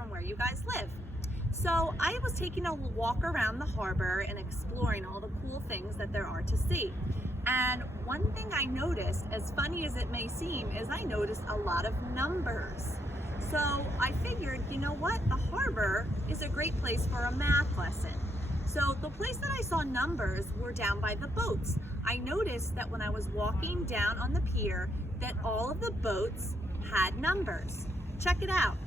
from where you guys live. So I was taking a walk around the harbor and exploring all the cool things that there are to see. And one thing I noticed, as funny as it may seem, is I noticed a lot of numbers. So I figured, you know what, the harbor is a great place for a math lesson. So the place that I saw numbers were down by the boats. I noticed that when I was walking down on the pier that all of the boats had numbers. Check it out.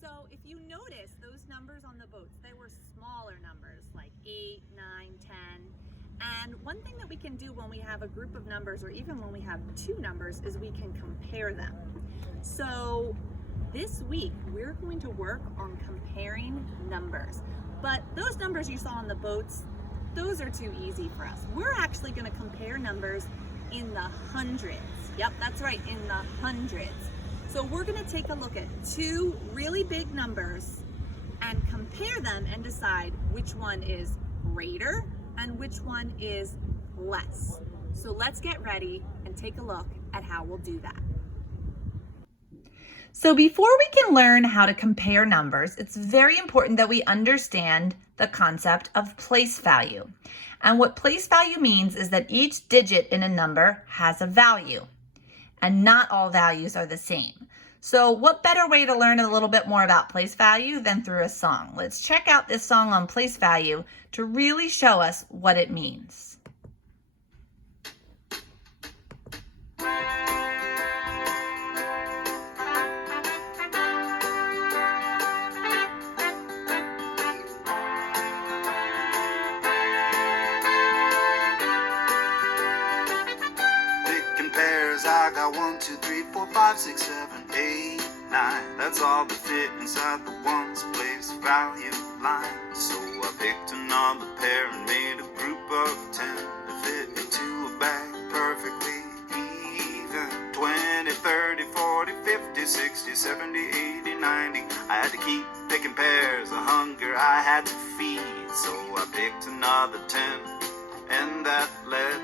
So if you notice those numbers on the boats, they were smaller numbers like 8, 9, 10. And one thing that we can do when we have a group of numbers, or even when we have two numbers, is we can compare them. So this week we're going to work on comparing numbers. But those numbers you saw on the boats, those are too easy for us. We're actually going to compare numbers in the hundreds. Yep, that's right, in the hundreds. So we're going to take a look at two really big numbers and compare them and decide which one is greater and which one is less. So let's get ready and take a look at how we'll do that. So before we can learn how to compare numbers, it's very important that we understand the concept of place value. And what place value means is that each digit in a number has a value, and not all values are the same. So what better way to learn a little bit more about place value than through a song? Let's check out this song on place value to really show us what it means. I got 1, 2, 3, 4, 5, 6, 7, 8, 9. That's all that fit inside the one's place value line. So I picked another pair and made a group of 10 to fit into a bag perfectly even. 20, 30, 40, 50, 60, 70, 80, 90. I had to keep picking pairs of hunger I had to feed. So I picked another 10, and that led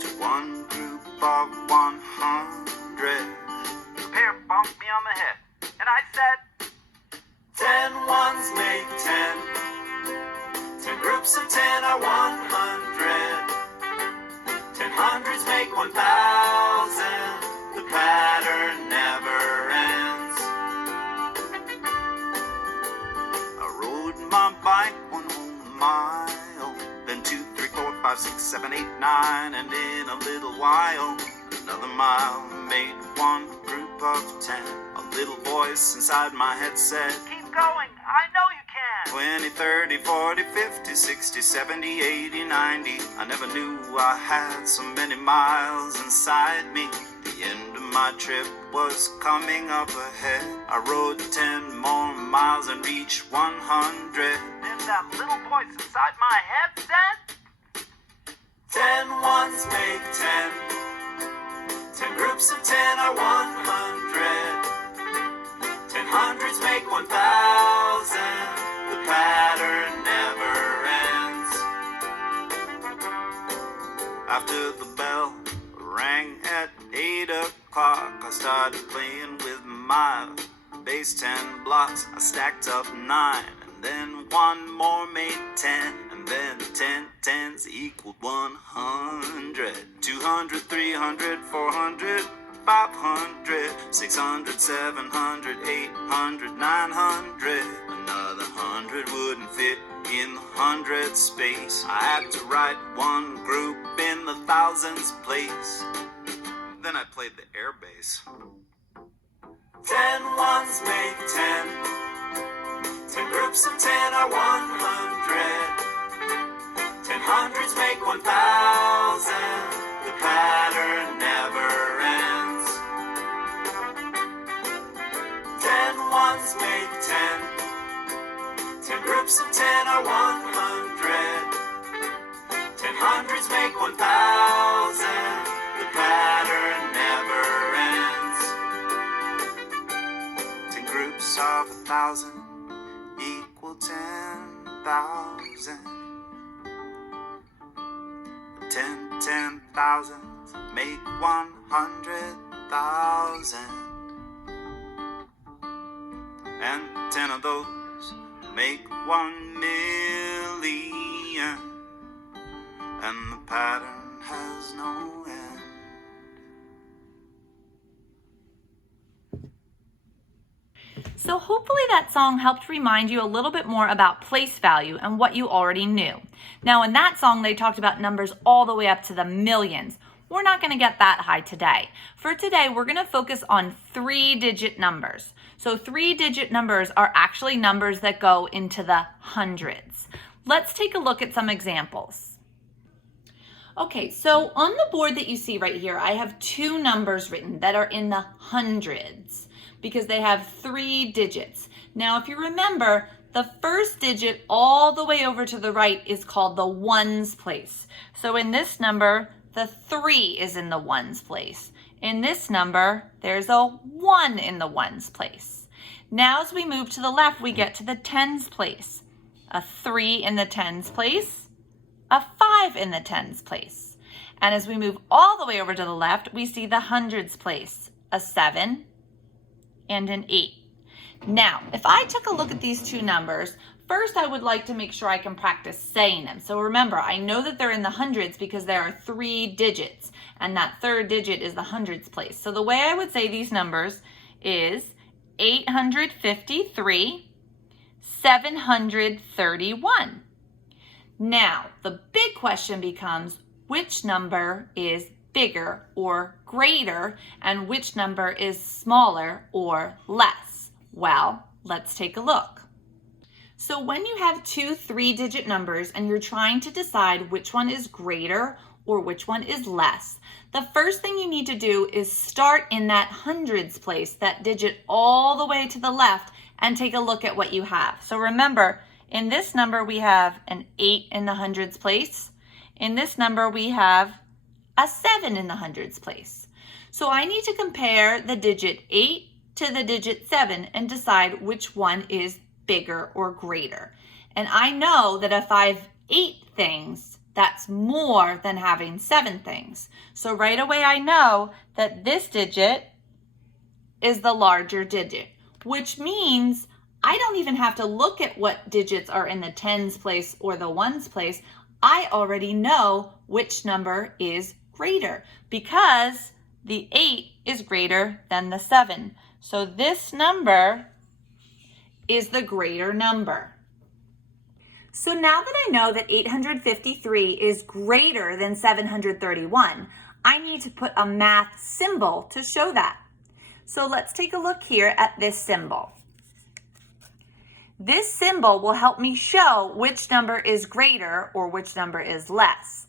to one group of 100. The pair bumped me on the head, and I said, 10 ones make 10. 10 groups of 10 are 100. 10 hundreds make 1,000. The pattern never ends. I rode my bike 1 whole mile, then 2, 3, 4, 5, 6, 7, 8, 9, and in a little while, another mile made one group of 10. A little voice inside my head said, keep going, I know you can. 20, 30, 40, 50, 60, 70, 80, 90. I never knew I had so many miles inside me. The end of my trip was coming up ahead. I rode 10 more miles and reached 100. Then that little voice inside my head said, 10 ones make 10. 10 groups of 10 are 100. 10 hundreds make 1,000. The pattern never ends. After the bell rang at 8 o'clock, I started playing with my base 10 blocks. I stacked up 9, and then one more made 10. Then 10 tens equaled 100. 200, 300, 400, 500, 600, 700, 800, 900. Another 100 wouldn't fit in the hundred space. I had to write one group in the thousands place. Then I played the air bass. 10 ones make 10. 10 groups of 10 are 100. 10 hundreds make 1,000. The pattern never ends. 10 ones make 10. 10 groups of 10 are 100. 10 hundreds make 1,000. The pattern never ends. 10 groups of 1,000 equal 10,000. 10,000. 10,000 make 100,000. And 10 of those make 1,000,000. And the pattern has no end. So hopefully that song helped remind you a little bit more about place value and what you already knew. Now in that song, they talked about numbers all the way up to the millions. We're not going to get that high today. For today, we're going to focus on 3-digit numbers. So 3-digit numbers are actually numbers that go into the hundreds. Let's take a look at some examples. Okay, so on the board that you see right here, I have 2 numbers written that are in the hundreds because they have 3 digits. Now, if you remember, the first digit all the way over to the right is called the ones place. So in this number, the 3 is in the ones place. In this number, there's a 1 in the ones place. Now as we move to the left, we get to the tens place. A 3 in the tens place, a 5 in the tens place. And as we move all the way over to the left, we see the hundreds place, a 7 and an 8. Now, if I took a look at these 2 numbers, first I would like to make sure I can practice saying them. So remember, I know that they're in the hundreds because there are 3 digits, and that 3rd digit is the hundreds place. So the way I would say these numbers is 853, 731. Now, the big question becomes, which number is bigger or greater, and which number is smaller or less? Well, let's take a look. So when you have 2 3-digit numbers and you're trying to decide which one is greater or which one is less, the first thing you need to do is start in that hundreds place, that digit all the way to the left, and take a look at what you have. So remember, in this number we have an 8 in the hundreds place. In this number we have a 7 in the hundreds place. So I need to compare the digit 8 to the digit 7 and decide which one is bigger or greater. And I know that if I have 8 things, that's more than having 7 things. So right away I know that this digit is the larger digit, which means I don't even have to look at what digits are in the tens place or the ones place. I already know which number is greater because the 8 is greater than the 7. So this number is the greater number. So now that I know that 853 is greater than 731, I need to put a math symbol to show that. So let's take a look here at this symbol. This symbol will help me show which number is greater or which number is less.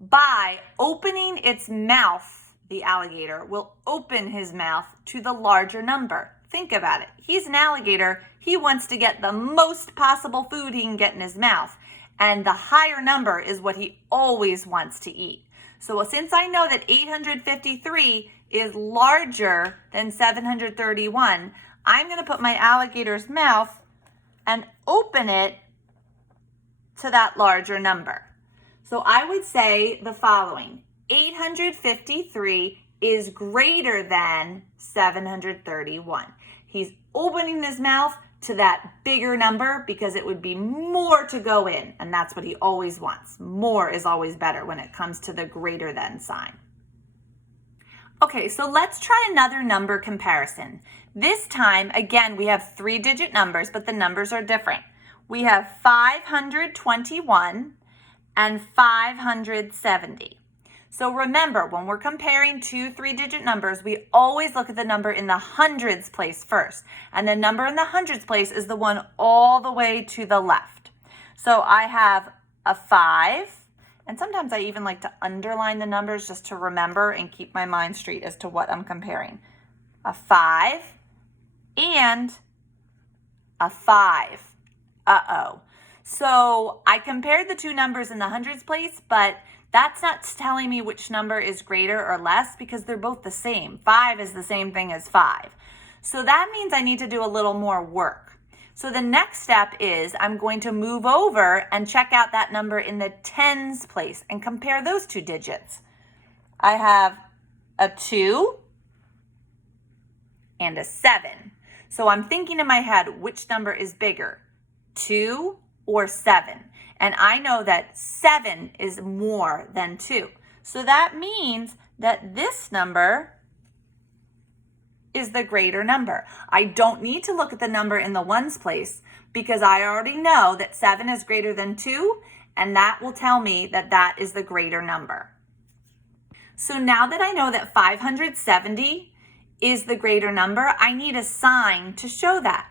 By opening its mouth, the alligator will open his mouth to the larger number. Think about it. He's an alligator. He wants to get the most possible food he can get in his mouth. And the higher number is what he always wants to eat. So since I know that 853 is larger than 731, I'm going to put my alligator's mouth and open it to that larger number. So I would say the following: 853 is greater than 731. He's opening his mouth to that bigger number because it would be more to go in, and that's what he always wants. More is always better when it comes to the greater than sign. Okay, so let's try another number comparison. This time, again, we have 3-digit numbers, but the numbers are different. We have 521 and 570. So remember, when we're comparing 2 3-digit numbers, we always look at the number in the hundreds place first. And the number in the hundreds place is the one all the way to the left. So I have a 5, and sometimes I even like to underline the numbers just to remember and keep my mind straight as to what I'm comparing. A 5 and a 5. Uh-oh. So I compared the 2 numbers in the hundreds place, but that's not telling me which number is greater or less because they're both the same. 5 is the same thing as 5. So that means I need to do a little more work. So the next step is I'm going to move over and check out that number in the tens place and compare those two digits. I have a 2 and a 7. So I'm thinking in my head, which number is bigger, 2 or 7? And I know that 7 is more than 2. So that means that this number is the greater number. I don't need to look at the number in the ones place because I already know that 7 is greater than 2, and that will tell me that that is the greater number. So now that I know that 570 is the greater number, I need a sign to show that.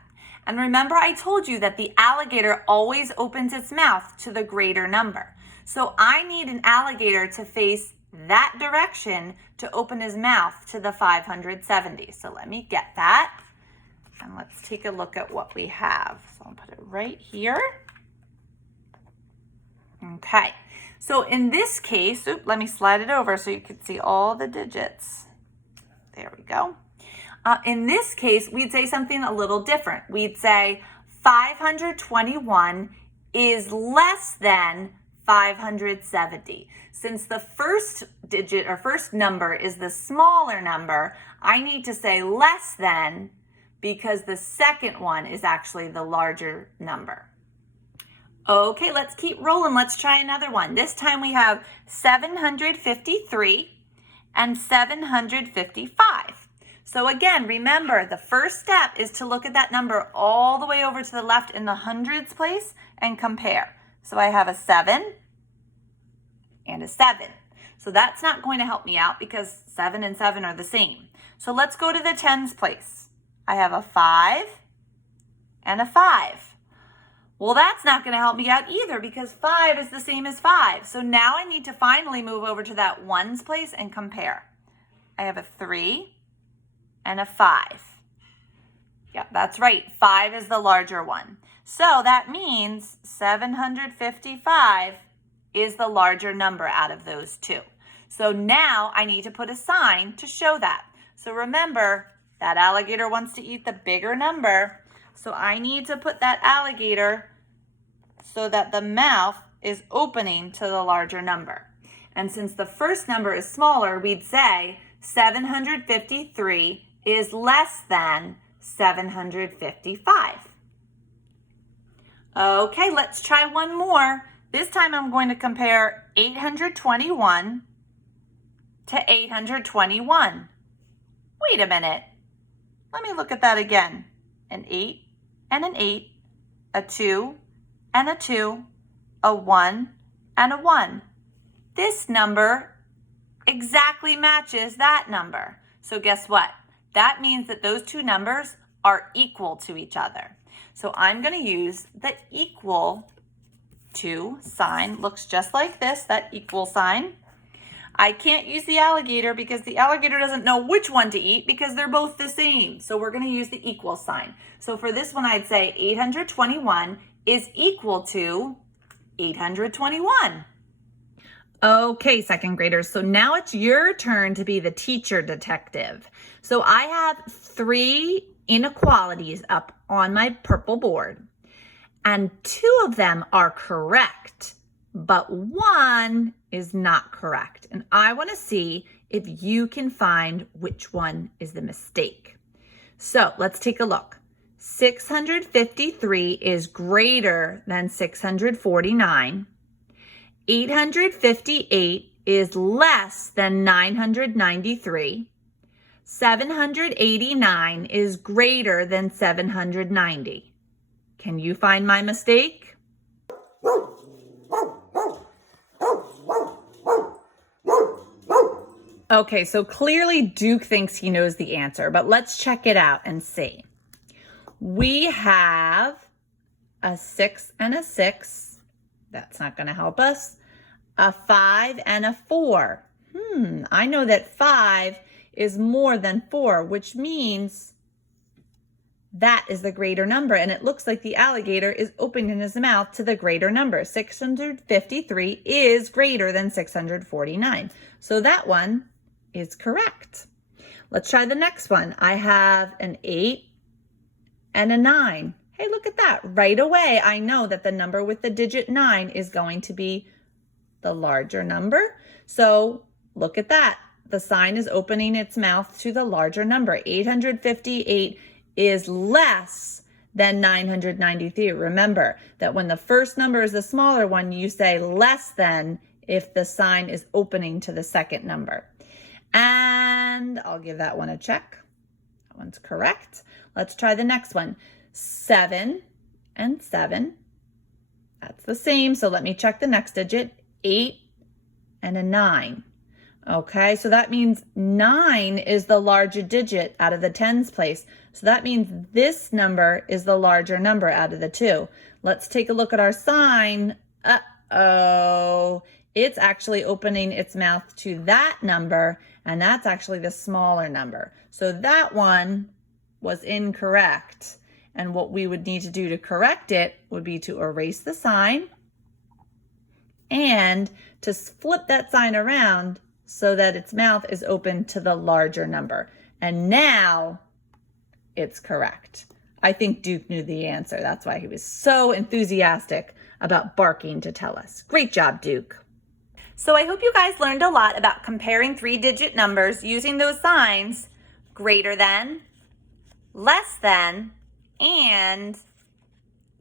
And remember, I told you that the alligator always opens its mouth to the greater number. So I need an alligator to face that direction to open his mouth to the 570. So let me get that. And let's take a look at what we have. So I'll put it right here. Okay. So in this case, let me slide it over so you can see all the digits. There we go. In this case, we'd say something a little different. We'd say 521 is less than 570. Since the first digit or first number is the smaller number, I need to say less than because the second one is actually the larger number. Okay, let's keep rolling. Let's try another one. This time we have 753 and 755. So again, remember, the first step is to look at that number all the way over to the left in the hundreds place and compare. So I have a 7 and a 7. So that's not going to help me out because 7 and 7 are the same. So let's go to the tens place. I have a 5 and a 5. Well, that's not going to help me out either because 5 is the same as 5. So now I need to finally move over to that ones place and compare. I have a 3 and a 5. Yeah, that's right. 5 is the larger one. So that means 755 is the larger number out of those two. So now I need to put a sign to show that. So remember, that alligator wants to eat the bigger number. So I need to put that alligator so that the mouth is opening to the larger number. And since the first number is smaller, we'd say 753 is less than 755. Okay, let's try one more. This time I'm going to compare 821 to 821. Wait a minute. Let me look at that again. An 8 and an 8, a 2 and a 2, a 1 and a 1. This number exactly matches that number. So guess what? That means that those two numbers are equal to each other. So I'm going to use the equal to sign. Looks just like this, that equal sign. I can't use the alligator because the alligator doesn't know which one to eat because they're both the same. So we're going to use the equal sign. So for this one, I'd say 821 is equal to 821. Okay, second graders. So now it's your turn to be the teacher detective. So I have 3 inequalities up on my purple board, and 2 of them are correct, but 1 is not correct. And I want to see if you can find which one is the mistake. So let's take a look. 653 is greater than 649. 858 is less than 993. 789 is greater than 790. Can you find my mistake? Okay, so clearly Duke thinks he knows the answer, but let's check it out and see. We have a 6 and a 6. That's not going to help us. A 5 and a 4. I know that 5 is more than 4, which means that is the greater number. And it looks like the alligator is opening his mouth to the greater number. 653 is greater than 649. So that one is correct. Let's try the next one. I have an 8 and a 9. Hey, look at that. Right away, I know that the number with the digit 9 is going to be the larger number. So look at that. The sign is opening its mouth to the larger number. 858 is less than 993. Remember that when the first number is the smaller one, you say less than if the sign is opening to the second number. And I'll give that one a check. That one's correct. Let's try the next one. 7 and 7. That's the same. So let me check the next digit. 8 and a 9. Okay, so that means 9 is the larger digit out of the tens place. So that means this number is the larger number out of the two. Let's take a look at our sign. Uh-oh. It's actually opening its mouth to that number, and that's actually the smaller number. So that one was incorrect. And what we would need to do to correct it would be to erase the sign and to flip that sign around so that its mouth is open to the larger number. And now it's correct. I think Duke knew the answer. That's why he was so enthusiastic about barking to tell us. Great job, Duke. So I hope you guys learned a lot about comparing 3-digit numbers using those signs: greater than, less than, and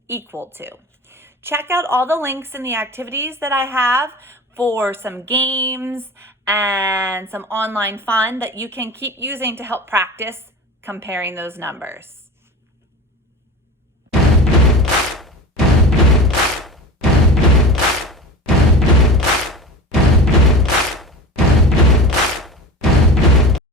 equal to. Check out all the links in the activities that I have for some games and some online fun that you can keep using to help practice comparing those numbers.